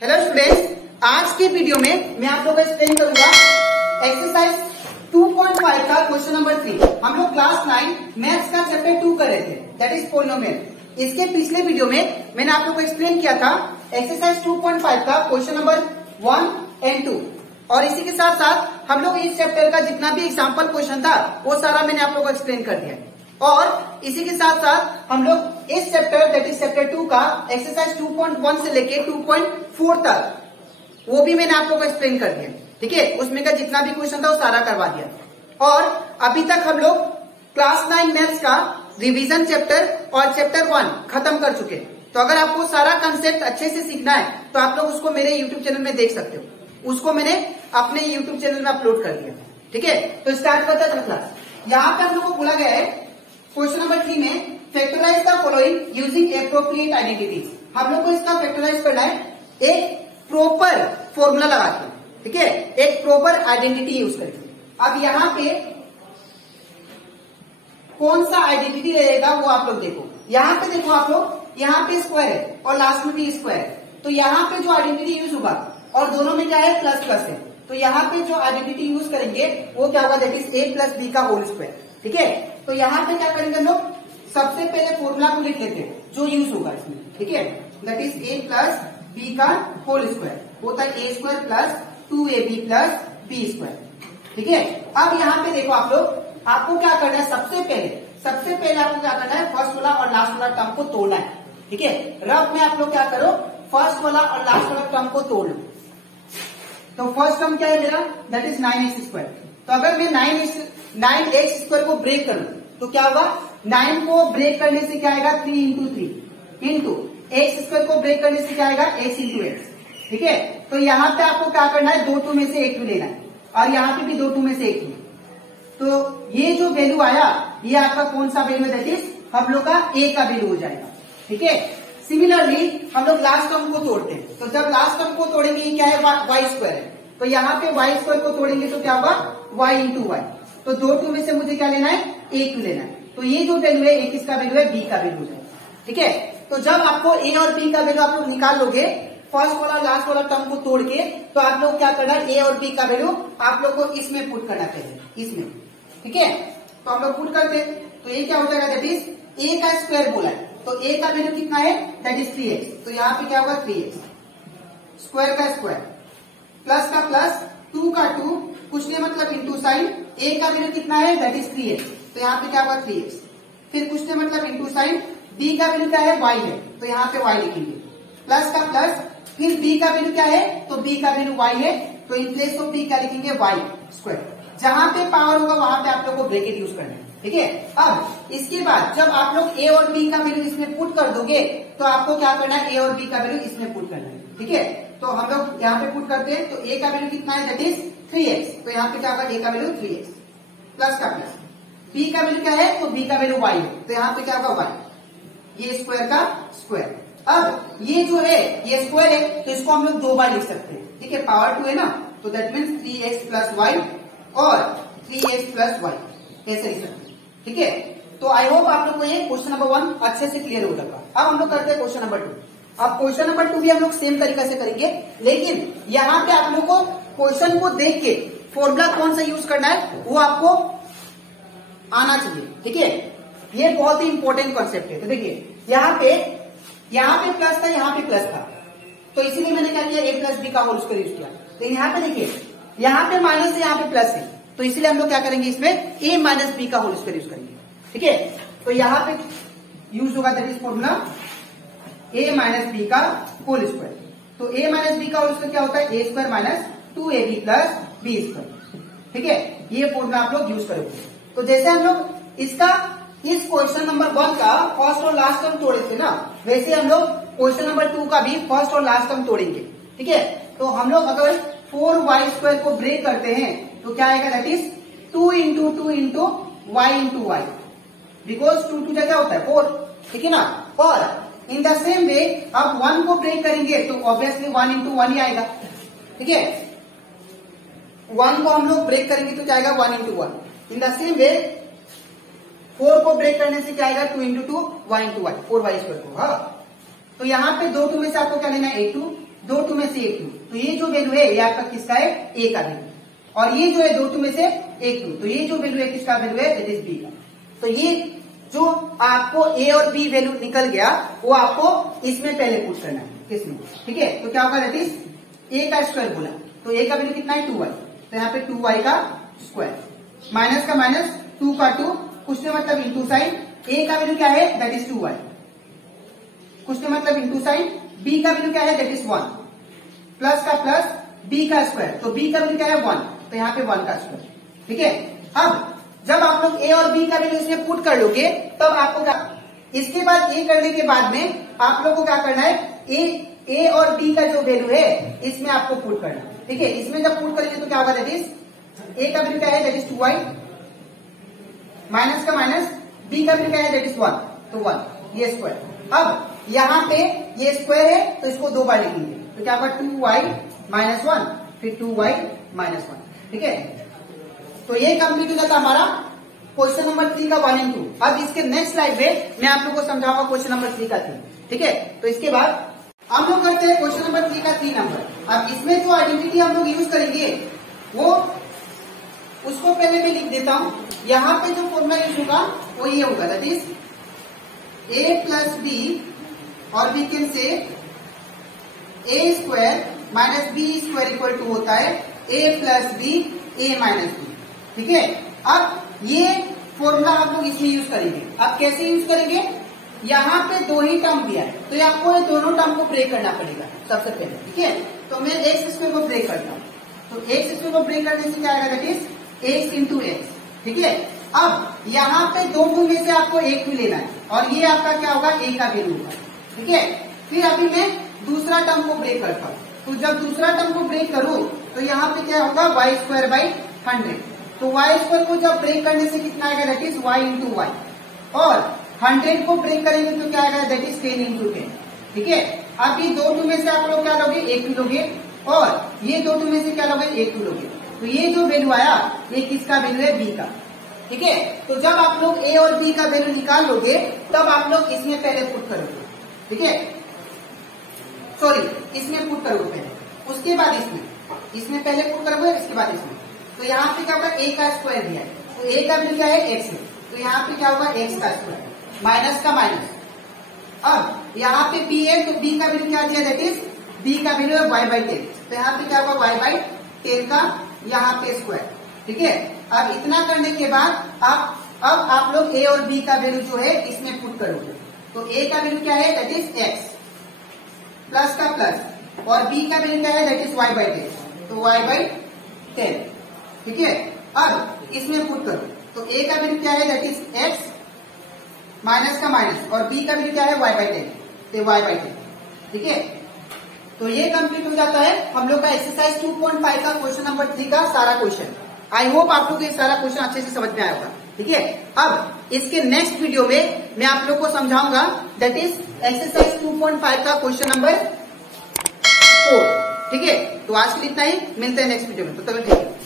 Hello students, आज के video में मैं आप लोगों को एक्सप्लेन करूंगा एक्सरसाइज 2.5 का क्वेश्चन नंबर 3। हम लोग क्लास 9 मैथ्स का चैप्टर 2 कर रहे थे, दैट इज पोलिनोमियल। इसके पिछले वीडियो में मैंने आप लोगों को एक्सप्लेन किया था एक्सरसाइज 2.5 का क्वेश्चन नंबर 1 एंड 2, और इसी के साथ साथ हम लोग इस चैप्टर का जितना भी एग्जाम्पल क्वेश्चन था वो सारा मैंने आप लोगों को एक्सप्लेन कर दिया। और इसी के साथ साथ हम लोग इस चैप्टर दैट इज चैप्टर 2 का एक्सरसाइज 2.1 से लेके 2.4 तक वो भी मैंने आप लोगों को एक्सप्लेन कर दिया। ठीक है, उसमें का जितना भी क्वेश्चन था वो सारा करवा दिया। और अभी तक हम लोग क्लास 9 मैथ्स का रिवीजन चैप्टर और चैप्टर 1 खत्म कर चुके। तो अगर आपको सारा कंसेप्ट अच्छे से सीखना है तो आप लोग उसको मेरे यूट्यूब चैनल में देख सकते हो। उसको मैंने अपने यूट्यूब चैनल में अपलोड कर दिया। ठीक है, तो स्टार्ट करते हैं क्लास। यहाँ पे हम लोग को बोला गया है क्वेश्चन नंबर 3 में factorise the following using appropriate identities. हम लोग को इसका फैक्टराइज करना है एक प्रॉपर फॉर्मूला लगा के। ठीक है, एक प्रॉपर आइडेंटिटी यूज करके। अब यहाँ पे कौन सा आइडेंटिटी रहेगा वो आप लोग देखो। यहाँ पे देखो आप लोग, यहाँ पे स्क्वायर है और लास्ट में भी स्क्वायर है, तो यहाँ पे जो आइडेंटिटी यूज होगा, और दोनों में क्या है, प्लस प्लस है, तो यहाँ पे जो आइडेंटिटी यूज करेंगे वो क्या होगा, that is a plus b का होल स्क्वायर। ठीक है, तो यहाँ पे क्या करेंगे हम लोग, सबसे पहले फॉर्मूला को लिख लेते हैं जो यूज होगा इसमें। ठीक है, that is a plus b का होल स्क्वायर होता है a square plus 2ab plus b square. ठीक है, अब यहाँ पे देखो आप लोग, आपको क्या करना है, सबसे पहले आपको क्या करना है, फर्स्ट वाला और लास्ट वाला टर्म को तोड़ना है। ठीक है, रफ में आप लोग क्या करो, फर्स्ट वाला और लास्ट वाला टर्म को तोड़ लो। तो फर्स्ट टर्म क्या है मेरा, दैट इज 9x स्क्वायर। तो अगर मैं 9x स्क्वायर को ब्रेक करूं तो क्या होगा, 9 को ब्रेक करने से क्या आएगा, 3 इंटू 3 इंटू x स्क्वायर को ब्रेक करने से क्या आएगा, x इंटू x। ठीक है, तो यहाँ पे आपको क्या करना है, 2 2 में से 1 2 लेना है, और यहाँ पे भी 2 2 में से 1 2। तो ये जो वैल्यू आया ये आपका कौन सा वैल्यू है, दैट इज हम लोग का a का वैल्यू हो जाएगा। ठीक है, सिमिलरली हम लोग लास्ट टर्म को तोड़ते हैं, तो जब लास्ट टर्म को तोड़ेंगे ये क्या है, y स्क्वायर है, तो यहाँ पे y स्क्वायर को तोड़ेंगे तो क्या होगा, y इंटू वाई। तो 2 2 में से मुझे क्या लेना है, 1 2 लेना है, तो ये जो वैल्यू है एक इसका वैल्यू है, b का वैल्यू हो जाएगा। ठीक है, तो जब आपको a और b का वैल्यू आप लोग निकाल लोगे फर्स्ट वाला लास्ट वाला टर्म को तोड़ के, तो आप लोग क्या करना है, a और b का वैल्यू आप लोग को इसमें पुट करना चाहिए, इसमें। ठीक है, तो हम लोग पुट करते, तो ये क्या हो जाएगा, दैट इज a का स्क्वायर बोला है, तो a का वैल्यू कितना है, दैट इज 3x, तो यहाँ पे क्या होगा, 3x स्क्वायर का स्क्वायर प्लस का प्लस 2 का 2, कुछ नहीं मतलब इंटू साइन, a का वैल्यू कितना है, दैट इज 3x, तो यहाँ पे क्या होगा 3x, फिर कुछ नहीं मतलब इंटू साइन, b का वैल्यू क्या है, y है, तो यहाँ पे y लिखेंगे, प्लस का प्लस, फिर b का वैल्यू क्या है, तो b का वैल्यू y है, तो इन प्लेस ऑफ b क्या लिखेंगे, y स्क्वायर। जहां पे पावर होगा वहां पे आप लोग को ब्रैकेट यूज करना है। ठीक है, अब इसके बाद जब आप लोग a और b का वैल्यू इसमें पुट कर दोगे तो आपको क्या करना है, a और b का वैल्यू इसमें पुट करना है। ठीक है, तो हम लोग यहाँ पे पुट करते हैं, तो a का वैल्यू कितना है, दैट इज 3x, तो यहाँ पे क्या होगा, a का वैल्यू 3x प्लस का प्लस, b का वैल्यू क्या है, तो b का वैल्यू y है, तो यहाँ पे क्या होगा, y, ये स्क्वायर का स्क्वायर। अब ये जो है ये स्क्वायर है, तो इसको हम लोग 2 बार लिख सकते हैं। ठीक है, पावर 2 है ना, तो that means 3x plus y और 3x प्लस y ऐसे लिख सकते हैं। ठीक है, तो आई होप आप लोग को ये क्वेश्चन नंबर 1 अच्छे से क्लियर हो जाएगा। अब हम लोग करते हैं क्वेश्चन नंबर 2। अब क्वेश्चन नंबर 2 भी हम लोग सेम तरीके से करेंगे, लेकिन यहाँ पे आप लोग को क्वेश्चन को देख के फॉर्मूला कौन सा यूज करना है वो आपको आना चाहिए। ठीक है, ये बहुत ही इंपॉर्टेंट कॉन्सेप्ट है। तो देखिए यहाँ पे प्लस था, यहाँ पे प्लस था, तो इसीलिए मैंने क्या किया, a प्लस बी का होल स्क्वायर यूज किया। तो यहाँ पे देखिए, यहाँ पे माइनस है, यहाँ पे प्लस है, तो इसीलिए हम लोग क्या करेंगे, इसमें a माइनस बी का होल स्क्वायर यूज करेंगे। ठीक है, तो यहाँ पे यूज होगा that is formula a minus b का होल स्क्वायर। तो a माइनस बी का होल स्क्वायर क्या होता है, a square minus 2ab plus b square. ठीक है, ये फॉर्मूला आप लोग यूज करोगे। तो जैसे हम लोग इसका इस क्वेश्चन नंबर 1 का फर्स्ट और लास्ट टर्म तोड़े थे ना, वैसे हम लोग क्वेश्चन नंबर 2 का भी फर्स्ट और लास्ट टर्म तोड़ेंगे। ठीक है, तो हम लोग अगर 4y स्क्वायर को ब्रेक करते हैं तो क्या आएगा, that is 2 into 2 into y into y, because 2 2 क्या होता है 4। ठीक है ना, और इन द सेम वे अब 1 को ब्रेक करेंगे तो ऑब्वियसली 1 इंटू 1 ही आएगा। ठीक है, 1 को हम लोग ब्रेक करेंगे तो क्या आएगा, 1 into 1। In the same way 4 को ब्रेक करने से क्या आएगा, 2 into 2 y into y, 4y square को। हाँ, तो यहाँ पे 2 2 में से आपको क्या लेना है, 8 2 दो टू में से एक टू, तो ये जो वैल्यू है ये आपका किसका है, ए का वैल्यू, और ये जो है दो टू में से एक टू, तो ये जो वैल्यू है किसका वैल्यू है, दैट इज बी का। तो ये जो आपको ए और बी वैल्यू निकल गया वो आपको इसमें पहले पुट करना है, किसमें, ठीक है। तो क्या होगा, दैट इज ए का स्क्वायर बोला, तो ए का वैल्यू कितना है 2y, तो यहाँ पे 2y का स्क्वायर, माइनस का माइनस, 2 का 2, कुछ नहीं मतलब इंटू साइन, ए का वैल्यू क्या है, दैट इज 2y, कुछ नहीं मतलब इंटू साइन, बी का वैल्यू क्या है, दैट इज 1, प्लस का प्लस, बी का स्क्वायर, तो बी का वैल्यू क्या है 1, तो यहाँ पे 1 का स्क्वायर, ठीक है। अब जब आप लोग ए और बी का वैल्यू इसमें पुट कर लोगे तब आपको क्या, इसके बाद ए करने के बाद में आप लोग को क्या करना है, ए और बी का जो वैल्यू है इसमें आपको पुट करना, ठीक है। इसमें जब पुट करेंगे तो क्या होगा, दैट इज ए का वैल्यू क्या है, दैट इज 2y, माइनस का माइनस, बी का वैल्यू क्या है, दैट इज 1, तो 1 ये स्क्वायर। अब यहाँ पे ये स्क्वायर है तो इसको 2 बार लिखेंगे, तो क्या होगा 2y माइनस 1, फिर 2y माइनस 1, ठीक है। तो ये कंप्लीट हो जाता हमारा क्वेश्चन नंबर 3 का 1 and 2। अब इसके नेक्स्ट स्लाइड में मैं आप लोगों को समझाऊंगा क्वेश्चन नंबर 3 का 3, ठीक है। तो इसके बाद हम लोग करते हैं क्वेश्चन नंबर 3 का 3 नंबर। अब इसमें जो आइडेंटिटी हम लोग यूज करेंगे वो उसको पहले मैं लिख देता हूं। यहाँ पे जो फॉर्मूला यूज होगा वो ये होगा, that is A plus B, और we can say A square minus B square equal to होता है A plus B A minus B, ठीक है। अब ये फॉर्मूला आप लोग इसमें यूज करेंगे। अब कैसे यूज करेंगे, यहाँ पे दो ही टर्म दिया है तो आपको ये दोनों टर्म को ब्रेक करना पड़ेगा सबसे पहले, ठीक है। तो मैं एक्स स्क्वायर को ब्रेक करता हूँ, तो एक्स स्क्वायर को ब्रेक करने से क्या आएगा, that is x into x, ठीक है। अब यहाँ पे दो टू में से आपको एक टू लेना है और ये आपका क्या होगा, ए का वैल्यू होगा, ठीक है। फिर अभी मैं दूसरा टर्म को ब्रेक करता हूँ, तो जब दूसरा टर्म को ब्रेक करूँ तो यहाँ पे क्या होगा, वाई स्क्वायर बाई 100, तो वाई स्क्वायर को जब ब्रेक करने से कितना आएगा, that is y into y, और 100 को ब्रेक करेंगे तो क्या आएगा, दैट इज 10 इंटू 10, ठीक है। अब ये दो टू में से आप लोग क्या लोगे, एक टू लोगे, और ये दो टू में से क्या लोगे, एक टू लोगे, तो ये जो वैल्यू आया ये किसका वैल्यू है, बी का, ठीक है। तो जब आप लोग ए और बी का वैल्यू निकाल लोगे तब आप लोग इसमें पहले पुट करोगे, ठीक है, सॉरी इसमें पुट करोगे पहले, उसके बाद इसमें पहले पुट करोगे, इसके बाद इसमें। तो यहाँ पे क्या होगा, ए का स्क्वायर दिया है, तो ए का वैल्यू क्या है, एक्स है, तो यहाँ पे क्या होगा, एक्स का स्क्वायर माइनस का माइनस। अब यहाँ पे बी है तो बी का वैल्यू क्या दिया, दैट इज बी का वैल्यू है वाई बाई 10, तो यहाँ पे क्या होगा, वाई बाई 10 का यहाँ पे स्क्वायर, ठीक है। अब इतना करने के बाद अब आप लोग ए और बी का वैल्यू जो है इसमें पुट करोगे, तो ए का वैल्यू क्या है, दैट इज एक्स प्लस का प्लस, और बी का वैल्यू क्या है, दैट इज वाई बाई 10, तो वाई बाई 10, ठीक है। अब इसमें पुट करो, तो ए का वैल्यू क्या है, दैट इज एक्स माइनस का माइनस, और बी का वैल्यू क्या है, वाई बाई 10, तो वाई बाई 10, ठीक है। तो ये कंप्लीट हो जाता है हम लोग का एक्सरसाइज 2.5 का क्वेश्चन नंबर 3 का सारा क्वेश्चन। आई होप आप लोग को ये सारा क्वेश्चन अच्छे से समझ में आया होगा, ठीक है। अब इसके नेक्स्ट वीडियो में मैं आप लोग को समझाऊंगा, दैट इज एक्सरसाइज 2.5 का क्वेश्चन नंबर 4, ठीक है। तो आज के लिए इतना ही, मिलते हैं नेक्स्ट वीडियो में, तो तब तक ठीक है।